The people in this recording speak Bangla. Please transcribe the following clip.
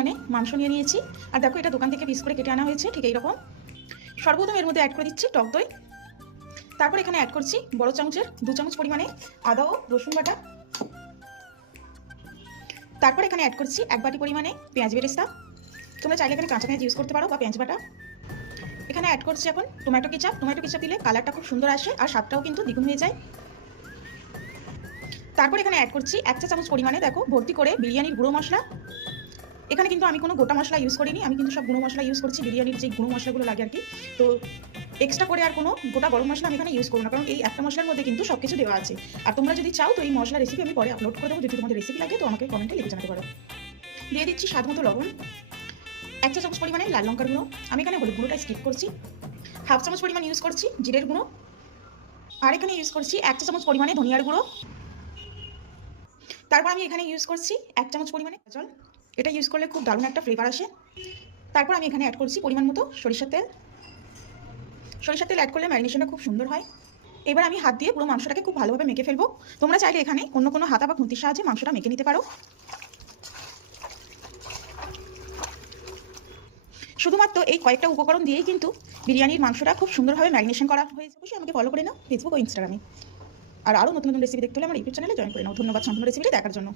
মানে মাংস নিয়ে নিয়েছি। আর দেখো এটা দোকান থেকে পিস করে কেটে আনা হয়েছে ঠিক এইরকম। সর্বপ্রথম এর মধ্যে অ্যাড করে দিচ্ছি টক দই। তারপর এখানে অ্যাড করছি বড় চামচের 2 চামচ পরিমাণে আদা ও রসুন বাটা। তারপর এখানে অ্যাড করছি 1 বাটি পরিমাণে পেঁয়াজ বেরেস্তা। তোমরা চাইলে এখানে কাঁচা পেঁয়াজ ইউজ করতে পারো বা পেঁয়াজ বাটা। এখানে অ্যাড করছি এখন টমেটো কেচাপ। টমেটো কেচাপ দিলে কালারটা খুব সুন্দর আসে আর স্বাদটাও কিন্তু দ্বিগুণ হয়ে যায়। তারপর এখানে অ্যাড করছি 1 চা চামচ পরিমাণে দেখো ভর্তি করে বিরিয়ানির গুঁড়ো মশলা। এখানে কিন্তু আমি কোনো গোটা মশলা ইউজ করিনি, আমি কিন্তু সব গুঁড়ো মশলা ইউজ করছি, বিরিয়ানির যে গুঁড়ো মশলাগুলো লাগে আর কি। তো এক্সট্রা করে আর কোনো গোটা গরম মশলা আমি এখানে ইউজ করবো না, কারণ এই একটা মশলার মধ্যে কিন্তু সব কিছু দেওয়া আছে। আর তোমরা যদি চাও তো এই মশলা রেসিপি আমি পরে আপলোড করে দেবো, যদি তোমাদের রেসিপি লাগে তো আমাকে কমেন্টে লিখে জানাতে পারো। দিয়ে দিচ্ছি স্বাদ মতো লবণ, 1 চা চামচ পরিমাণে লাল লঙ্কার গুঁড়ো। আমি এখানে হলুদ গুঁড়োটা স্কিপ করছি। 1/2 চামচ পরিমাণ ইউজ করছি জিরের গুঁড়ো। আর এখানে ইউজ করছি 1 চা চামচ পরিমাণে ধনিয়ার গুঁড়ো। তারপর আমি এখানে ইউজ করছি 1 চামচ পরিমাণে জল। এটা ইউজ করলে খুব দারুণ একটা ফ্লেভার আসে। তারপর আমি এখানে অ্যাড করছি পরিমাণ মতো সরিষার তেল। সরিষার তেল অ্যাড করলে ম্যারিনেশনটা খুব সুন্দর হয়। এবার আমি হাত দিয়ে পুরো মাংসটাকে খুব ভালোভাবে মেখে ফেলবো। তোমরা চাইলে এখানে অন্য কোনো হাতা বা খুন্তির সাহায্যে মাংসটা মেখে নিতে পারো। শুধুমাত্র এই কয়েকটা উপকরণ দিয়েই কিন্তু বিরিয়ানির মাংসটা খুব সুন্দরভাবে ম্যারিনেশন করা হয়েছে। অবশ্যই আমাকে ফলো করে নাও ফেসবুক ও ইনস্টাগ্রামে। আর আরও নতুন নতুন রেসিপি দেখতে হলে আমার ইউটিউব চ্যানেলে জয়েন করে নাও। ধন্যবাদ সম্পূর্ণ রেসিপিটি দেখার জন্য।